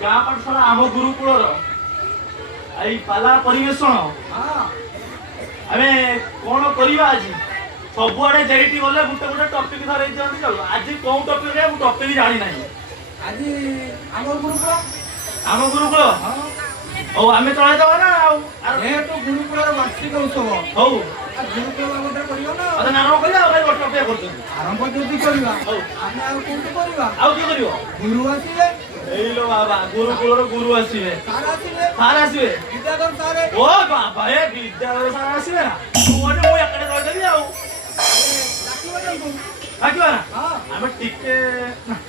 गाँ पाठशाला आम गुरुकुल पाला परिवेशन आम कौन करवा आज सबुआड़े जाइटी गले गोटे गोटे टपिक धर आज कौ टपिक टपिक जानी ना आज आम गुरुकुल हौ आम चलैदबा ना जेहेतु गुरुकुल वार्षिक उत्सव हौ गुरुकुल गोटे करवा ना आरंभ करिया गोटे टपिक कर आरंभ जदि करवा आमे आ कोंटी करवा आ कि करियो गुरु आसीबे एलो बाबा गुरुकुलर गुरु आसीबे सार आसीबे विद्याधर सारे ओ बाबा ए विद्याधर सार आसीबे ना ओने मो एकड़े रह देबी आ लाकिबा जंतु लाकिबा ना हां आमे टिके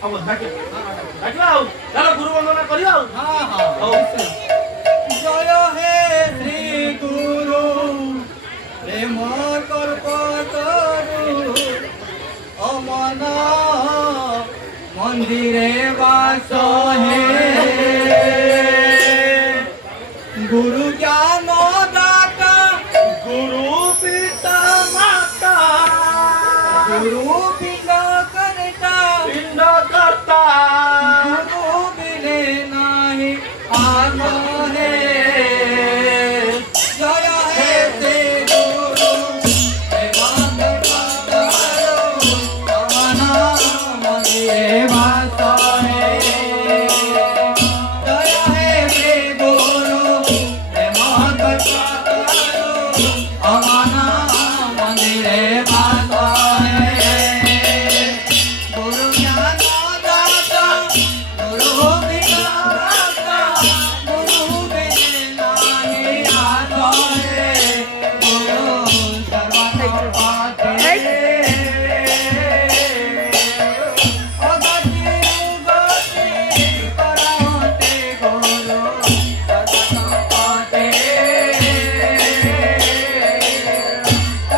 अब लाकिबा आ चलो गुरु वंदना करियो हां हां जय हे श्री गुरु प्रेम कर्पतरु अमन मंदिरे वास हे गुरु ज्ञान दाता गुरु पिता माता गुरु पिंड करता पिंड करता गुरु बिने नाही आन हे जय हे श्री गुरु देवांग पादारो अमन मंदिरे वास हे जय हे श्री गुरु देवांग पादारो अमन मंदिरे वास हे गुरु ज्ञान दाता गुरु विद्यादाता गुरु बिने नाही आन हे गुरु सर्वसर्वाते अगति उगति कराते गुरु सर्वसर्वाते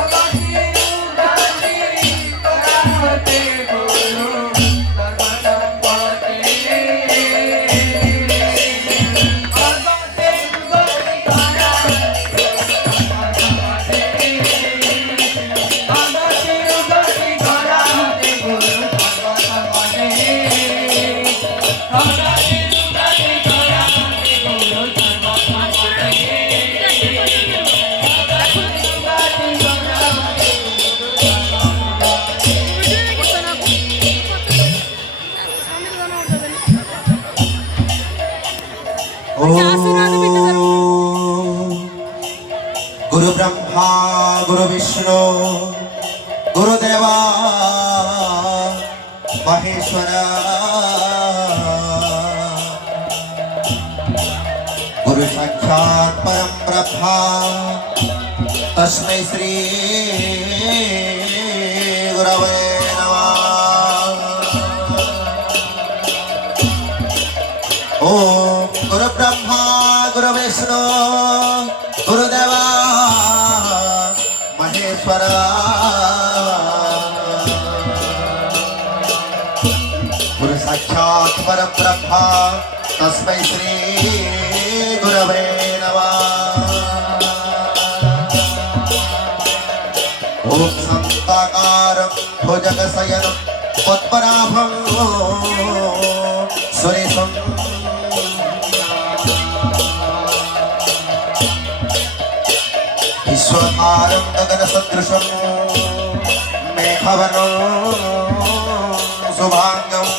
अगति उगति कराते गुरु सर्वसर्वाते अगति उगति गुरु ब्रह्मा गुरु विष्णु गुरुदेवा महेश्वर गुरु गुरु साक्षात् परम ब्रह्मा तस्मै श्री गुरवे नमः। ओम गुरु ब्रह्मा गुरु विष्णु गुरुदेवा महेश्वरा गुरु साक्षात् परम ब्रह्मा तस्मै श्री गुरवे नमः। ओम शान्ताकारं भुजगशयनं पद्मनाभं सुरेशं विश्वकारं गगनसदृशं मेघवर्णं शुभांगम्।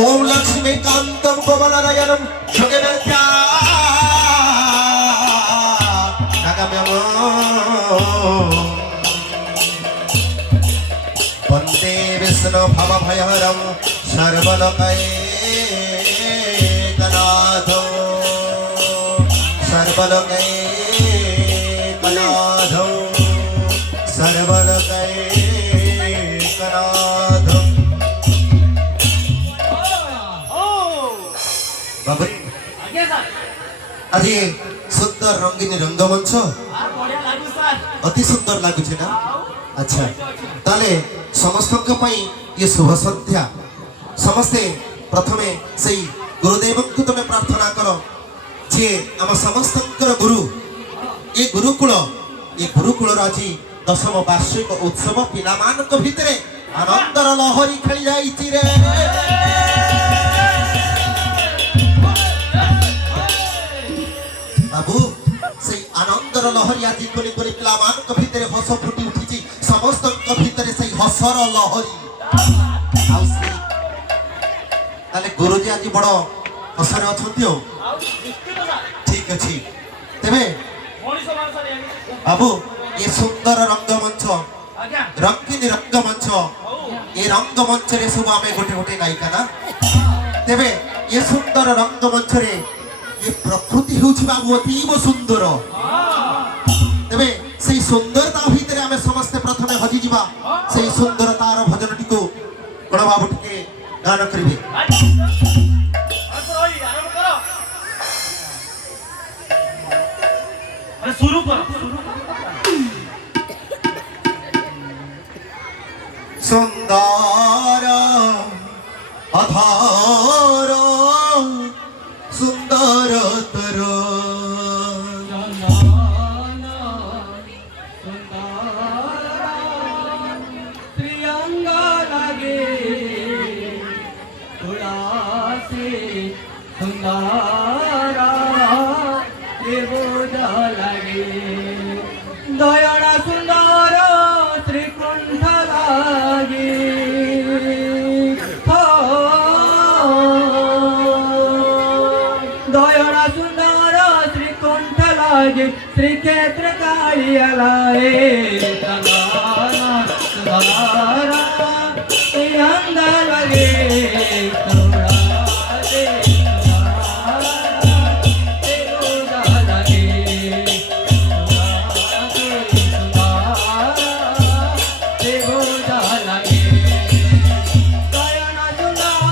ओम लक्ष्मीकान्तं कमलनयनं शुगनत्यागम्यं वन्दे विष्णु भवभयहरं सर्वलोकैकनाथं सर्वलोकैकनाथं सर्वलोकैकनाथं। बाबा ଆଜ୍ଞା ସାର୍। আজি সুন্দর রঙিন রঙ্গমঞ্চ আর বঢ়ିଆ ଲାଗୁଛି ସାର୍। অতি সুন্দর লাগুছে না? ଆଉ আচ্ছা তাহলে সমস্তଙ୍କ ପାଇଁ ये শুভ সন্ধ্যা ସମସ୍ତେ ପ୍ରଥମେ ସେଇ ଗୁରୁଦେବଙ୍କୁ ତମେ ପ୍ରାର୍ଥନା କର ଯିଏ ଆମ ସମସ୍ତଙ୍କର ଗୁରୁ। ଏ ଗୁରୁକୁଳର ଆଜି 10ମ ବାର୍ଷିକ ଉତ୍ସବ ପିଲାମାନଙ୍କ ଭିତରେ ଆନନ୍ଦର ଲହରୀ ଖେଳି ଯାଇଛି ରେ। बाबू से आनंदर लहरी आज कोनी कोनी पिलामानक भितरे हस फुटी उठिछि समस्तक भितरे से हसर लहरी आउ से ताले गुरुजी आज बड़ हसरे अछंती हो ଆଉ ନିଶ୍ଚିତ ସାର୍। ठीक अछि तेबे ମଣିଷ ମାନସରେ बाबू ये सुंदर रंगमंच ଆଜ୍ଞା रंगीन रंगमंच ହଉ ये रंगमंच रे सब आमे गोटे गोटे नायिका ना तेबे ये सुंदर रंगमंच रे ये प्रकृति होछि बाबू अतीव सुंदर तेबे सेई सुंदरता भितरे आमे समस्त प्रथमे हजि जिबा सेई सुंदरतार भजन टिको बड़ बाबू टिके गान करिवे। ଆରମ୍ଭ କର। ଆରେ शुरू କର। सुंदर अधार सुंदर तर प्रियंगा लगे तुळासी सुंदरा देवोजा लगे दयाळा सुंदर श्रीकुंठ लागे दयाळा सुंदर श्रीकुंठ लागे श्रीक्षेत्र काळियालाए सुंदरा प्रियंगा लगे तुळासी देवोजा लगे देवोजा लगे दयाळा सुंदर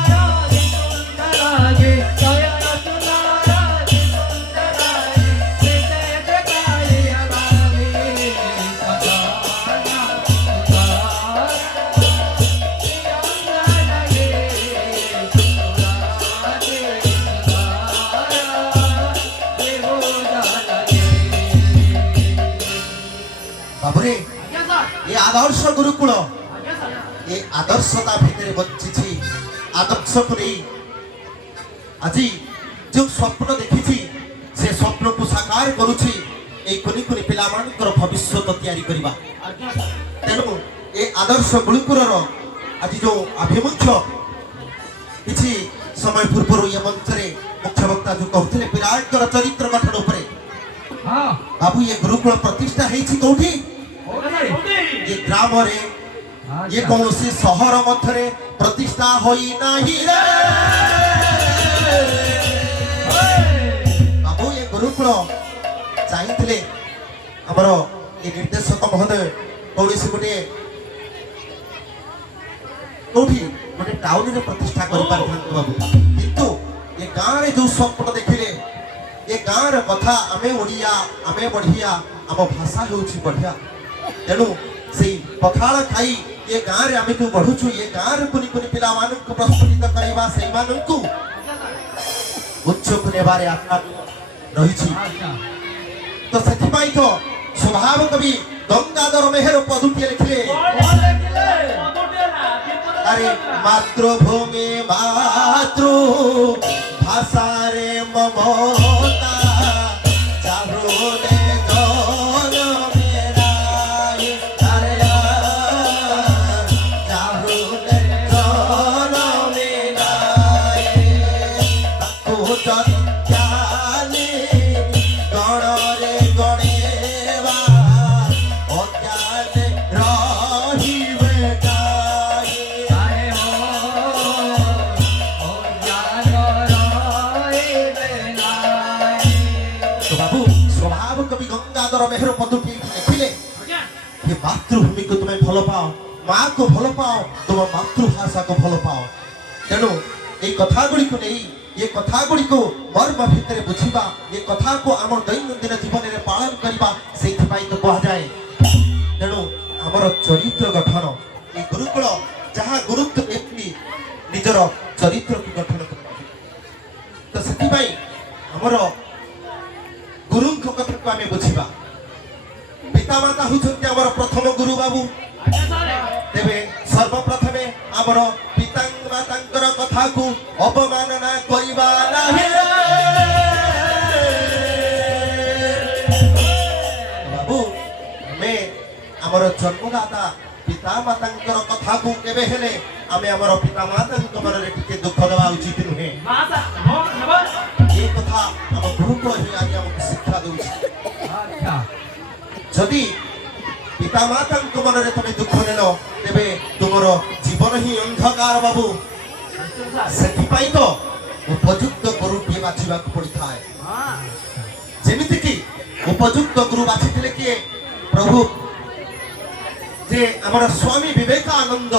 श्रीकुंठ लागे दयाळा सुंदर श्रीकुंठ लागे श्रीक्षेत्र काळियालाए बाबूरे ଆଜ୍ଞା ସାର୍। ये आदर्श गुरुकुल ଆଜ୍ଞା ସାର୍। ये आदर्शता भितरे बंचिछि आदर्श को नहीं आज जो स्वप्न देखी से स्वप्न को साकार करुछि ए कोनी कोनी पिलामानकर भविष्य तैयारी करबा ଆଜ୍ଞା ସାର୍। तेणु ए आदर्श गुरुकुलर आज जो आभिमुख्य किछि समय पूर्व ये मंच रे मुख्य वक्ता जो कहते विराटर चरित्र गठन उपरे हाँ बाबू ये गुरुकुल प्रतिष्ठा हेछि कोठी ये ग्राम रे ये कौन सी शहर मध्य प्रतिष्ठा होई नाही रे। ଚାହିଁଥିଲେ ଆମର ଏ ନିର୍ଦ୍ଦେଶକ ମହୋଦୟ କୌଣସି କୋଉଠି ଗୋଟେ ଟାଉନରେ ପ୍ରତିଷ୍ଠା କରିପାରିଥାନ୍ତି ବାବୁ, କିନ୍ତୁ ଏ ଗାଁରେ ଯୋଉ ସ୍ୱପ୍ନ ଦେଖିଲେ, ଏ ଗାଁର କଥା ଆମେ ଓଡ଼ିଆ, ଆମେ ବଢ଼ିଆ, ଆମ ଭାଷା ହେଉଛି ବଢ଼ିଆ, ତେଣୁ ସେଇ ପଖାଳ ଖାଇ ଏ ଗାଁରେ ଆମେ ଯୋଉ ବଢୁଛୁ, ଏ ଗାଁରେ କୁନି କୁନି ପିଲାମାନଙ୍କୁ ପ୍ରସ୍ଫୁଟିତ କରିବା, ସେଇମାନଙ୍କୁ ଉଚ୍ଚକୁ ନେବାରେ ଆଶା ରହିଛି। ଆଚ୍ଛା ତ ସେଥିପାଇଁ ତ ସ୍ୱଭାବ କବି ଗଙ୍ଗାଧର ମେହେର ପଦୁଟିଏ ଲେଖିଲେ, আরে মাতৃভূমি মাতৃ ভাষারে মমতা চারুদে জনমে নাই, আরে চারুদে জনমে নাই, তাকু চরিত্রানি গণরে গণেবা অজ্ঞানে রহিবে কাই। बाबू स्वभाव कवि गंगाधर मेहर पदुटी लिखिले कि मातृभूमि को तुम्हें भल पाओ, माँ को भल पाओ, तुम मातृभाषा को भल पाओ। तेणु ये कथा गुड़ी को नहीं, ये कथा गुड़ी को मर्म भितर बुझा, ये कथा को आम दैनंदिन जीवन में पालन करवा, से तो कह जाए। तेणु आमर चरित्र गठन ये गुरुकुल जहाँ गुरुत्व व्यक्ति निजर चरित्र को गठन कर, तो से आमर गुरु कथा को आम बुझा। पितामाता होती आमर प्रथम गुरु बाबू, तेरे सर्वप्रथमे आमर पितामातांकर कथा को अवमानना करिबा नाही। बाबू मैं आमर जन्मदाता पितामातांकर कथा को केबे हेले आमे आमर पितामातांक मन रे टिके दुख देवा उचित नुहे। ये कथा आम गुरुकुल ही आज हमको शिक्षा देउछि। अच्छा जदि पितामातांक मन रे तमे दुख नेलो तेबे तुमर जीवन ही अंधकार बाबू। सेथिपाई तो उपयुक्त गुरु के बाछिबा को पड़ता है। जेमिति कि उपयुक्त गुरु बाछिथिले कि प्रभु जे हमर स्वामी विवेकानंद,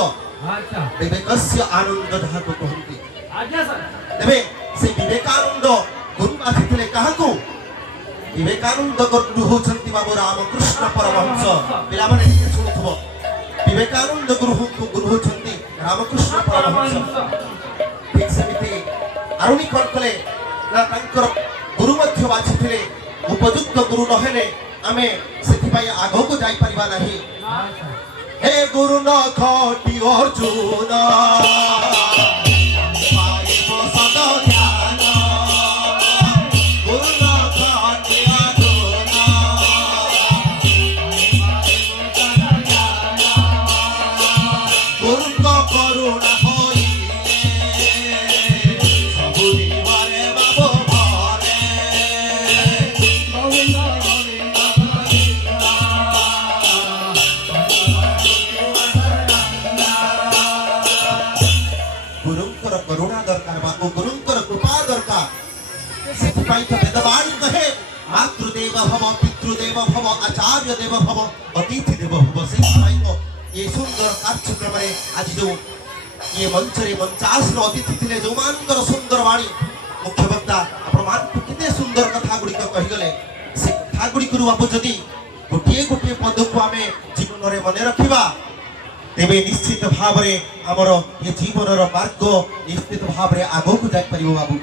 अच्छा विवेकस्य आनंद जहाँ को कहती, आज्ञा सर तेबे से विवेकानंद गुरु बाछिथिले काहाकू? विवेकानंद गुरु होचंती बाबू रामकृष्ण परमहंस। पिला माने सुनुथबो, विवेकानंद गुरु होचंती रामकृष्ण परमहंस। ठीक सेमिति आरुणी कोन कले ना तांकर गुरु मध्य बाछिथिले उपयुक्त गुरु नहेले आमे सेथिपाई आगो को जाई परिबा नाही। हे गुरु न खटी अर्जुन पाइबो सद ज्ञान, गुरु न खटी अर्जुन गुरु को करुणा होइले सबु दिवारे बाबू भरे। गुरुंकर करुणा दरकार बाबू, गुरुंकर कृपा दरकार। सेथिपाई तो वेदवाणी कहे मातृदेव भव, पितृदेव भव, आचार्य देव भव, अतिथि देव भव। सेथिपाई तो ये सुंदर कार्यक्रम रे आज जो ये मंच रे मंचासन अतिथि थिले जो मानकर सुंदर वाणी मुख्य वक्ता प्रमाण केते सुंदर कथा गुडी कहि गले। से कथा गुडी करू बाबू जदी गोटिए गोटिए पद को आमे जीवन रे मने रखिबा तेबे निश्चित भाव रे हमर ये जीवन रो मार्ग निश्चित भाव रे आगो को जाय परिबो बाबू।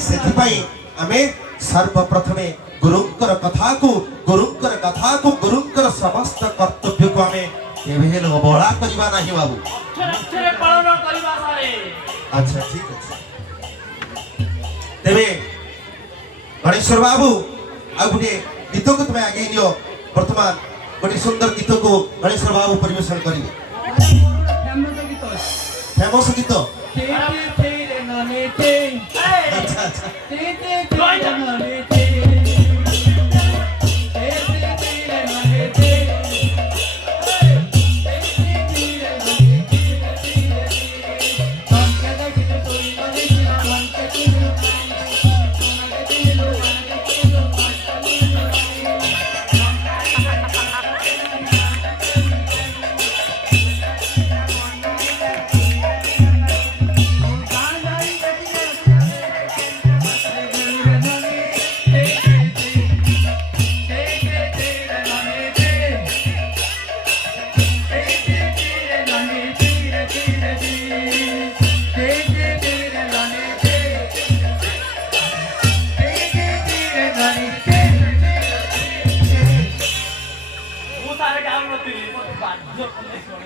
सेथिपाई आमे सर्वप्रथमे गुरुंकर कथा को गुरुंकर समस्त कर्तव्य को आमे केबे अवहेला करिबा नाही बाबू। अक्षरे पालन करिबा सारे। अच्छा ठीक अछि। तेबे गणेश्वर बाबू आ गुटे गीत को तुमे आगे नियो। वर्तमान गोटे सुंदर गीत को गणेश्वर बाबू परिवेशन करिवे। फेमस गीत अच्छा अच्छा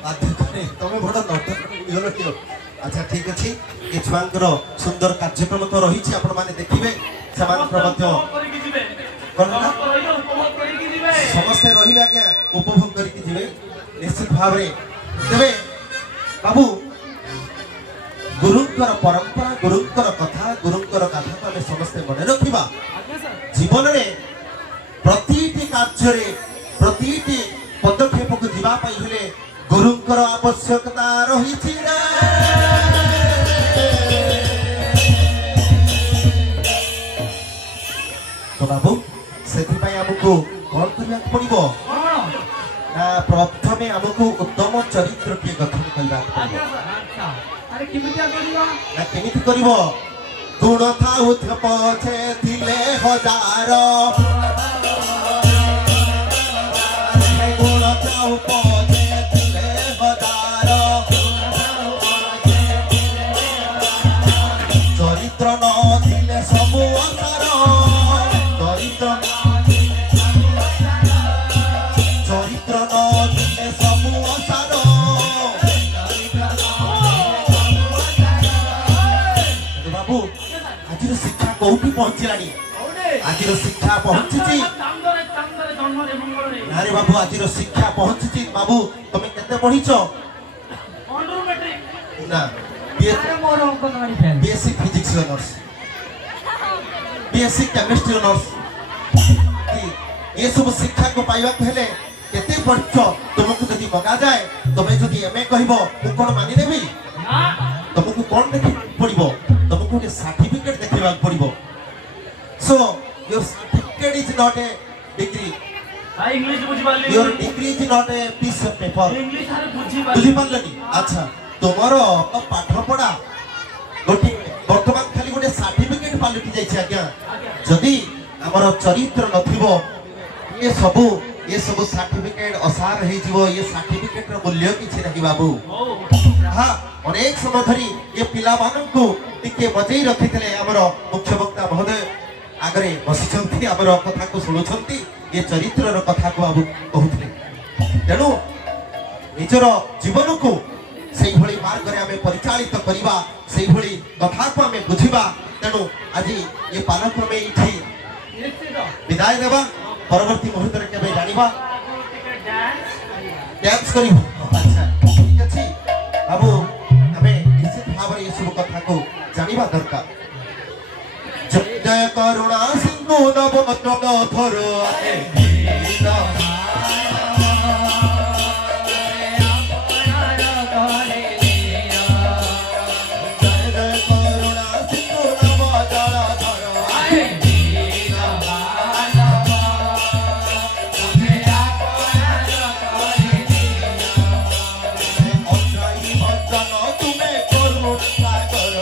ବାଧ୍ୟ କରେ ତମେ ବଡ଼ ନଟ ହେଇଗଲ ଟିଅ ଆଚ୍ଛା ଠିକ ଅଛି ଏ ଛୁଆଙ୍କର ସୁନ୍ଦର କାର୍ଯ୍ୟକ୍ରମ ତ ରହିଛି ଆପଣମାନେ ଦେଖିବେ ସେମାନଙ୍କର ମଧ୍ୟ କରିକି ଯିବେ କଣ ନା ଉପଭୋଗ କରିକି ଯିବେ ସମସ୍ତେ ରହିବେ ଆଜ୍ଞା ଉପଭୋଗ କରିକି ଯିବେ ନିଶ୍ଚିତ ଭାବରେ ତେବେ ବାବୁ ଗୁରୁଙ୍କର ପରମ୍ପରା ଗୁରୁଙ୍କର କଥା ଗୁରୁଙ୍କର ଗାଥାକୁ ଆମେ ସମସ୍ତେ ମନେ ରଖିବା ଜୀବନରେ ପ୍ରତିଟି କାର୍ଯ୍ୟରେ ପ୍ରତିଟି ପଦକ୍ଷେପକୁ ଯିବା ପାଇଁ ହେଲେ ଗୁରୁଙ୍କର ଆବଶ୍ୟକତା ରହିଛି ରେ। ତ ବାବୁ ସେଥିପାଇଁ ଆମକୁ କଣ କରିବାକୁ ପଡିବ କଣ ନା ପ୍ରଥମେ ଆମକୁ ଉତ୍ତମ ଚରିତ୍ରଟିଏ ଗଠନ କରିବାକୁ ପଡିବ ଆଚ୍ଛା ଆରେ କେମିତିଆ କରିବା ନା କେମିତି କରିବ ଗୁଣ ଥାଉ ପଛେ ଥିଲେ ହଜାର ଗୁଣ ଥାଉ ପଛେ ଥିଲେ ହଜାର ଚରିତ୍ର ନଥିଲେ ସବୁ ଅସାର ଚରିତ୍ର ନଥିଲେ ସବୁ ଅସାର ବାବୁ ଆଜିର ଶିକ୍ଷା କୋଉଠି ପହଞ୍ଚିଲାଣି ଆଜିର ଶିକ୍ଷା ପହଞ୍ଚିଛି ଚାନ୍ଦରେ ଚାନ୍ଦରେ ଜନ୍ମରେ ମଙ୍ଗଳରେ ଆରେ ବାବୁ ଆଜିର ଶିକ୍ଷା ପହଞ୍ଚିଛି ବାବୁ ତମେ କେତେ ପଢିଛ ଅଣ୍ଡର ମେଟ୍ରିକ ନା ଆରେ ମୋର anganwadi fail BSc physics honours BSc chemistry honours ଏ ସବୁ ଶିକ୍ଷାକୁ ପାଇବାକୁ ହେଲେ କେତେ ପଢିଛ ତୁମକୁ ଯଦି ମଗାଯାଏ ତମେ ଯଦି ଏମଏ କହିବ ମୁଁ କଣ ମାନିନେବି ନା ତମକୁ କଣ ଦେଖିବାକୁ ପଡିବ ତମକୁ ଗୋଟେ ସାର୍ଟିଫିକେଟ ଦେଖିବାକୁ ପଡିବ so your certificate is not a degree ଭାଇ ଇଂଲିଶ ବୁଝି ପାରିଲି your degree is not a piece of paper English ଆରେ ବୁଝି ପାରିଲି ବୁଝିପାରିଲନି ଆଚ୍ଛା ତୁମର ପାଠ ପଢା ଗୋଟେ ବର୍ତ୍ତମାନ ଖାଲି ଗୋଟେ ସାର୍ଟିଫିକେଟ ପାଲଟି ଯାଇଛି ଆଜ୍ଞା ଯଦି ଆମର ଚରିତ୍ର ନଥିବ ଏ ସବୁ ସାର୍ଟିଫିକେଟ ଅସାର ହେଇଯିବ ଏ ସାର୍ଟିଫିକେଟର ମୂଲ୍ୟ କିଛି ନାହିଁ ବାବୁ ହଉ ଯାହା ଅନେକ ସମୟ ଧରି ଏ ପିଲାମାନଙ୍କୁ ଟିକେ ବଜେଇ ରଖିଥିଲେ ଆମର ମୁଖ୍ୟ ବକ୍ତା ମହୋଦୟ ଆଗରେ ବସିଛନ୍ତି ଆମର କଥାକୁ ଶୁଣୁଛନ୍ତି ଏ ଚରିତ୍ରର କଥାକୁ ବାବୁ କହୁଥିଲେ ତେଣୁ ନିଜର ଜୀବନକୁ ସେଇଭଳି ମାର୍ଗରେ ଆମେ ପରିଚାଳିତ କରିବା ସେଇଭଳି କଥାକୁ ଆମେ ବୁଝିବା ତେଣୁ ଆଜି ଏ ପାଲକୁ ଆମେ ଏଇଠି ନିଶ୍ଚିତ ବିଦାୟ ଦେବା ପରବର୍ତ୍ତୀ ମୁହୂର୍ତ୍ତରେ କେବେ ଜାଣିବା ଟିକେ ଡ୍ୟାନ୍ସ ଡ୍ୟାନ୍ସ କରିବୁ ଆଚ୍ଛା ଠିକ ଅଛି ବାବୁ ଆମେ ନିଶ୍ଚିତ ଭାବରେ ଏସବୁ କଥାକୁ ଜାଣିବା ଦରକାର ଜୟ ଜୟ କରୁଣା ସିଂହୁ ନବ ଧର ଜୟ ଜୟ କରୁଣା ସିଂହୁ ନବ ଜଳଧର ଅଧ୍ୟାୟୀ ଭଜନ ତୁମେ କରୁଣା କର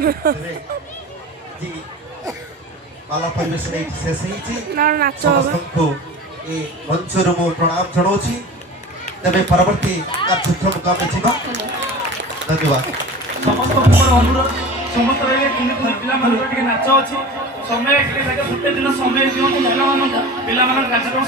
ତେବେ ଆଜି ପାଲା ପରିବେଷଣ ଏଇଠି ଶେଷ ହେଇଛି ନାଚ ହବ ସମସ୍ତଙ୍କୁ ଏ ମଞ୍ଚରୁ ମୁଁ ପ୍ରଣାମ ଜଣାଉଛି ତେବେ ପରବର୍ତ୍ତୀ କାର୍ଯ୍ୟକ୍ରମକୁ ଆମେ ଯିବା ଧନ୍ୟବାଦ ସମସ୍ତଙ୍କର ଅନୁରୋଧ ସମସ୍ତ ପିଲାମାନଙ୍କର ଟିକେ ନାଚ ଅଛି ସମୟ ଟିକେ ଗୋଟେ ଦିନ ସମୟ ଦିଅନ୍ତୁ ପିଲାମାନଙ୍କୁ ପିଲାମାନଙ୍କ କାର୍ଯ୍ୟକ୍ରମ